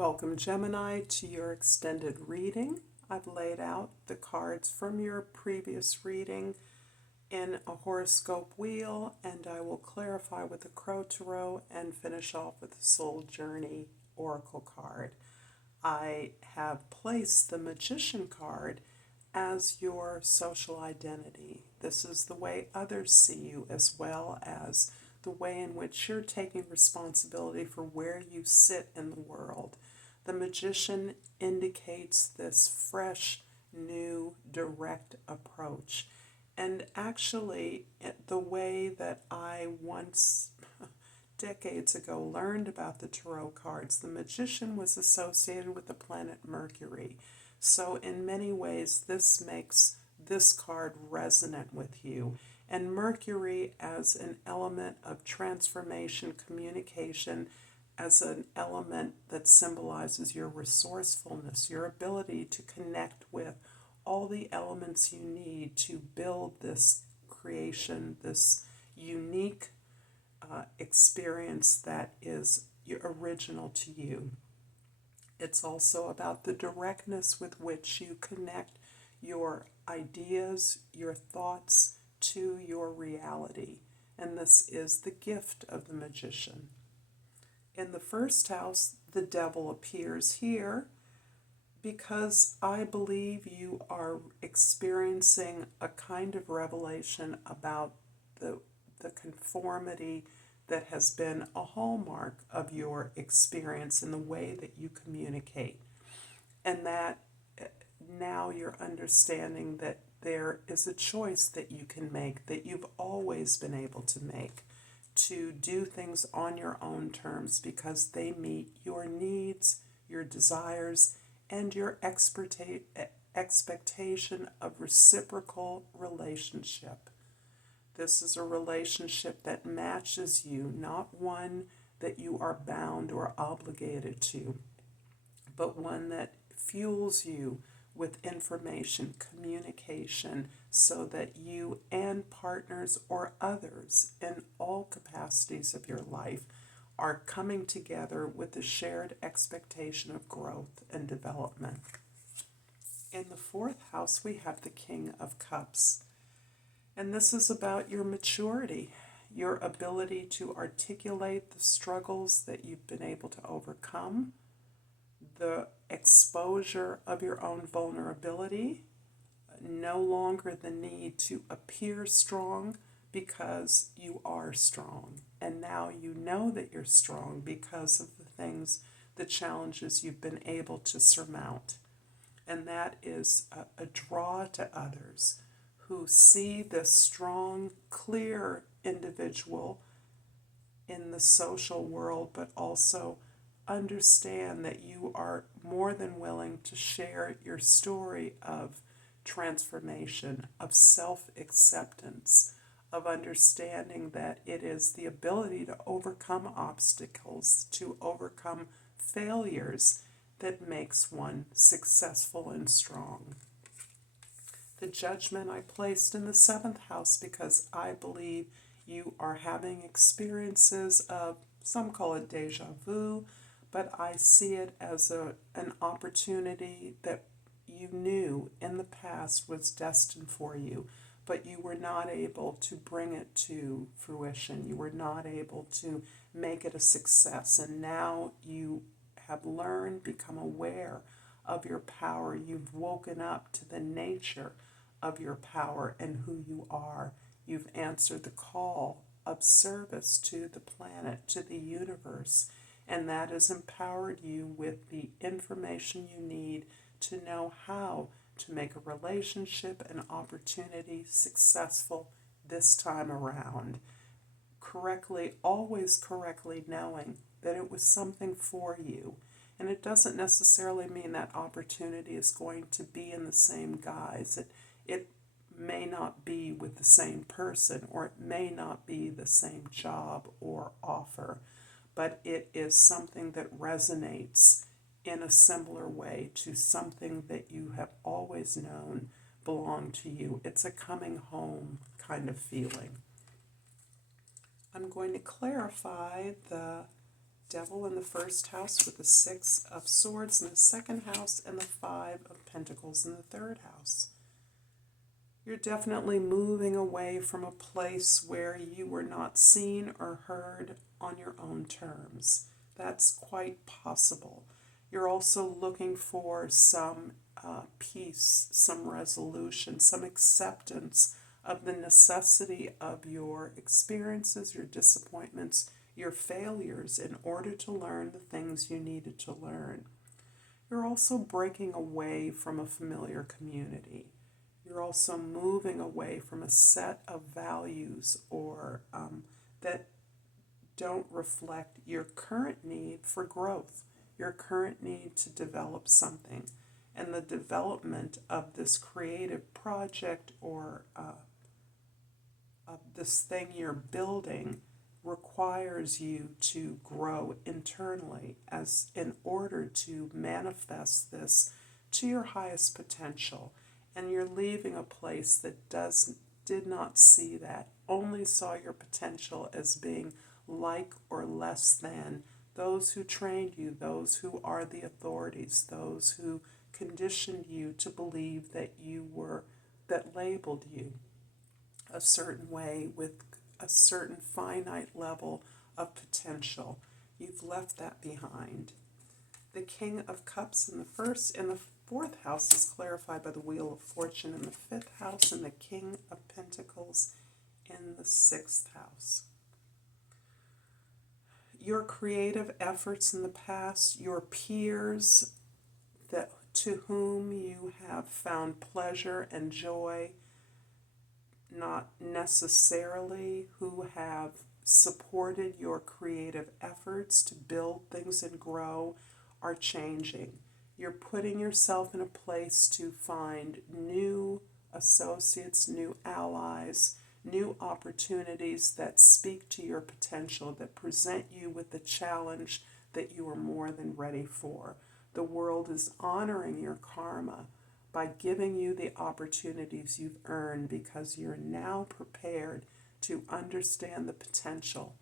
Welcome, Gemini, to your extended reading. I've laid out the cards from your previous reading in a horoscope wheel, and I will clarify with the Crow Tarot and finish off with the Soul Journey Oracle card. I have placed the Magician card as your social identity. This is the way others see you, as well as the way in which you're taking responsibility for where you sit in the world. The Magician indicates this fresh, new, direct approach. And actually, the way that I once, decades ago, learned about the tarot cards, the Magician was associated with the planet Mercury. So in many ways, this makes this card resonant with you. And Mercury as an element of transformation, communication, as an element that symbolizes your resourcefulness, your ability to connect with all the elements you need to build this creation, this unique experience that is original to you. It's also about the directness with which you connect your ideas, your thoughts to your reality. And this is the gift of the Magician. In the first house, the devil appears here because I believe you are experiencing a kind of revelation about the conformity that has been a hallmark of your experience in the way that you communicate. And that now you're understanding that there is a choice that you can make, that you've always been able to make, to do things on your own terms because they meet your needs, your desires, and your expectation of reciprocal relationship. This is a relationship that matches you, not one that you are bound or obligated to, but one that fuels you with information, communication, so that you and partners or others in all capacities of your life are coming together with a shared expectation of growth and development. In the fourth house, we have the King of Cups. And this is about your maturity, your ability to articulate the struggles that you've been able to overcome, the exposure of your own vulnerability, no longer the need to appear strong because you are strong. And now you know that you're strong because of the things, the challenges you've been able to surmount. And that is a draw to others who see this strong, clear individual in the social world, but also understand that you are more than willing to share your story of transformation, of self-acceptance, of understanding that it is the ability to overcome obstacles, to overcome failures that makes one successful and strong. The Judgment I placed in the seventh house because I believe you are having experiences of, some call it deja vu, but I see it as an opportunity that you knew in the past was destined for you, but you were not able to bring it to fruition. You were not able to make it a success. And now you have learned, become aware of your power. You've woken up to the nature of your power and who you are. You've answered the call of service to the planet, to the universe, and that has empowered you with the information you need to know how to make a relationship and opportunity successful this time around. Correctly, always correctly knowing that it was something for you. And it doesn't necessarily mean that opportunity is going to be in the same guise. It may not be with the same person, or it may not be the same job or offer, but it is something that resonates in a similar way to something that you have always known belonged to you. It's a coming home kind of feeling. I'm going to clarify the Devil in the first house with the 6 of Swords in the second house and the 5 of Pentacles in the third house. You're definitely moving away from a place where you were not seen or heard on your own terms. That's quite possible. You're also looking for some peace, some resolution, some acceptance of the necessity of your experiences, your disappointments, your failures in order to learn the things you needed to learn. You're also breaking away from a familiar community. You're also moving away from a set of values or that don't reflect your current need for growth, your current need to develop something. And the development of this creative project or of this thing you're building requires you to grow internally as in order to manifest this to your highest potential. And you're leaving a place that did not see that, only saw your potential as being like or less than those who trained you, those who are the authorities, those who conditioned you to believe that that labeled you a certain way with a certain finite level of potential. You've left that behind. The King of Cups in the first and the fourth house is clarified by the Wheel of Fortune in the fifth house and the King of Pentacles in the sixth house. Your creative efforts in the past, your peers to whom you have found pleasure and joy, not necessarily who have supported your creative efforts to build things and grow, are changing. You're putting yourself in a place to find new associates, new allies, new opportunities that speak to your potential, that present you with the challenge that you are more than ready for. The world is honoring your karma by giving you the opportunities you've earned because you're now prepared to understand the potential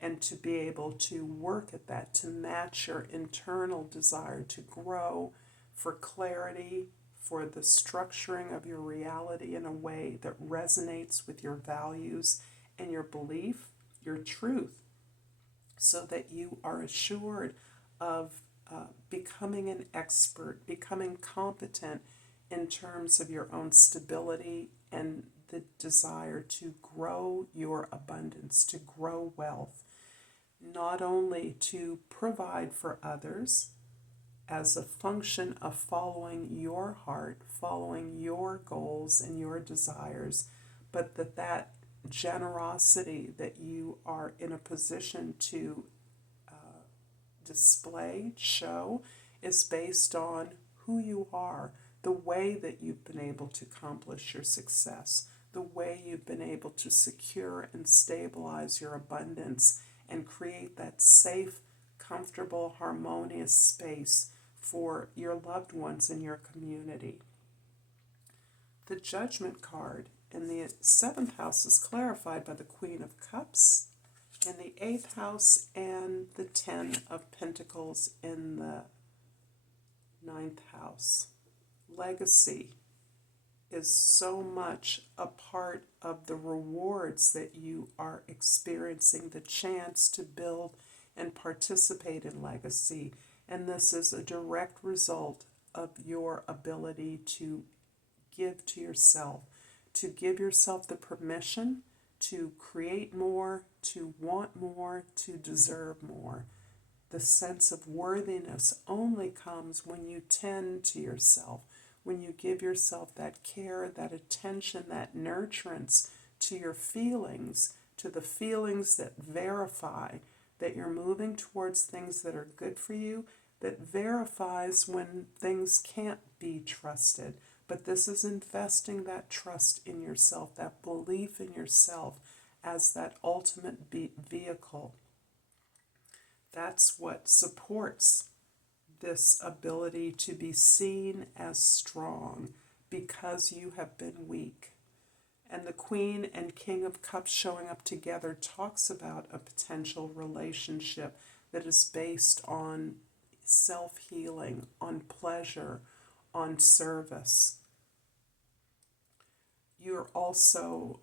and to be able to work at that, to match your internal desire to grow, for clarity, for the structuring of your reality in a way that resonates with your values and your belief, your truth, so that you are assured of becoming an expert, becoming competent in terms of your own stability and the desire to grow your abundance, to grow wealth, not only to provide for others as a function of following your heart, following your goals and your desires, but that generosity that you are in a position to display, show, is based on who you are, the way that you've been able to accomplish your success, the way you've been able to secure and stabilize your abundance and create that safe, comfortable, harmonious space for your loved ones in your community. The Judgment card in the seventh house is clarified by the Queen of Cups in the eighth house and the 10 of Pentacles in the ninth house. Legacy is so much a part of the rewards that you are experiencing, the chance to build and participate in legacy. And this is a direct result of your ability to give to yourself, to give yourself the permission to create more, to want more, to deserve more. The sense of worthiness only comes when you tend to yourself, when you give yourself that care, that attention, that nurturance to your feelings, to the feelings that verify that you're moving towards things that are good for you, that verifies when things can't be trusted. But this is investing that trust in yourself, that belief in yourself as that ultimate vehicle. That's what supports this ability to be seen as strong because you have been weak. And the Queen and King of Cups showing up together talks about a potential relationship that is based on self-healing, on pleasure, on service. You're also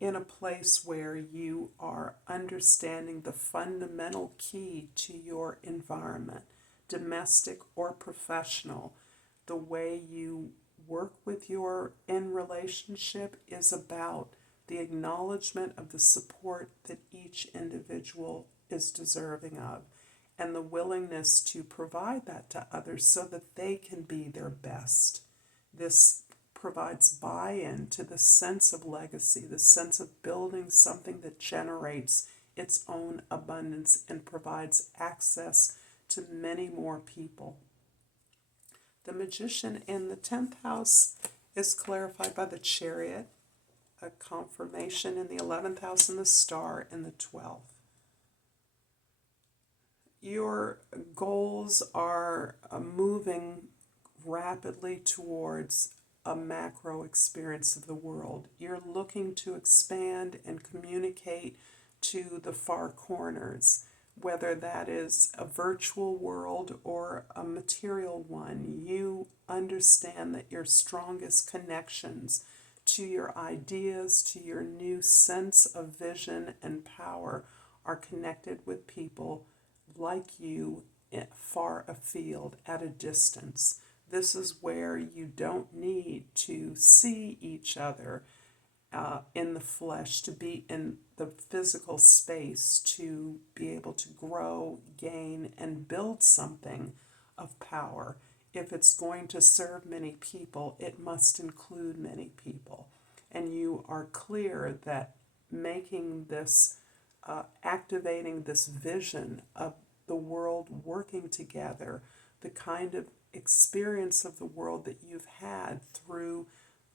in a place where you are understanding the fundamental key to your environment, domestic or professional. The way you work with your in relationship is about the acknowledgement of the support that each individual is deserving of, and the willingness to provide that to others so that they can be their best. This provides buy-in to the sense of legacy, the sense of building something that generates its own abundance and provides access to many more people. The Magician in the 10th house is clarified by the Chariot, a confirmation in the 11th house, and the Star in the 12th. Your goals are moving rapidly towards a macro experience of the world. You're looking to expand and communicate to the far corners, whether that is a virtual world or a material one. You understand that your strongest connections to your ideas, to your new sense of vision and power, are connected with people like you far afield at a distance. This is where you don't need to see each other in the flesh, to be in the physical space, to be able to grow, gain, and build something of power. If it's going to serve many people, it must include many people. And you are clear that making this, activating this vision of the world working together, the kind of experience of the world that you've had through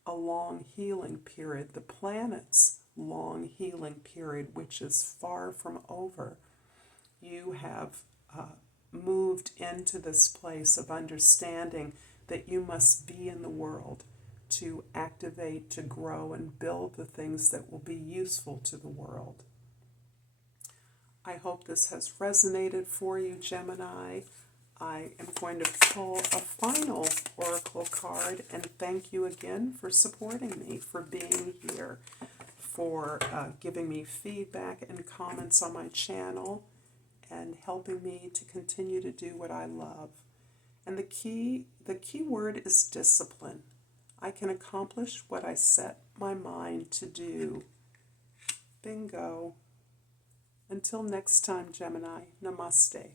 a long healing period, the planet's long healing period, which is far from over. You have moved into this place of understanding that you must be in the world to activate, to grow, and build the things that will be useful to the world. I hope this has resonated for you, Gemini. I am going to pull a final oracle card and thank you again for supporting me, for being here, for giving me feedback and comments on my channel, and helping me to continue to do what I love. And the key word is discipline. I can accomplish what I set my mind to do. Bingo. Until next time, Gemini, namaste.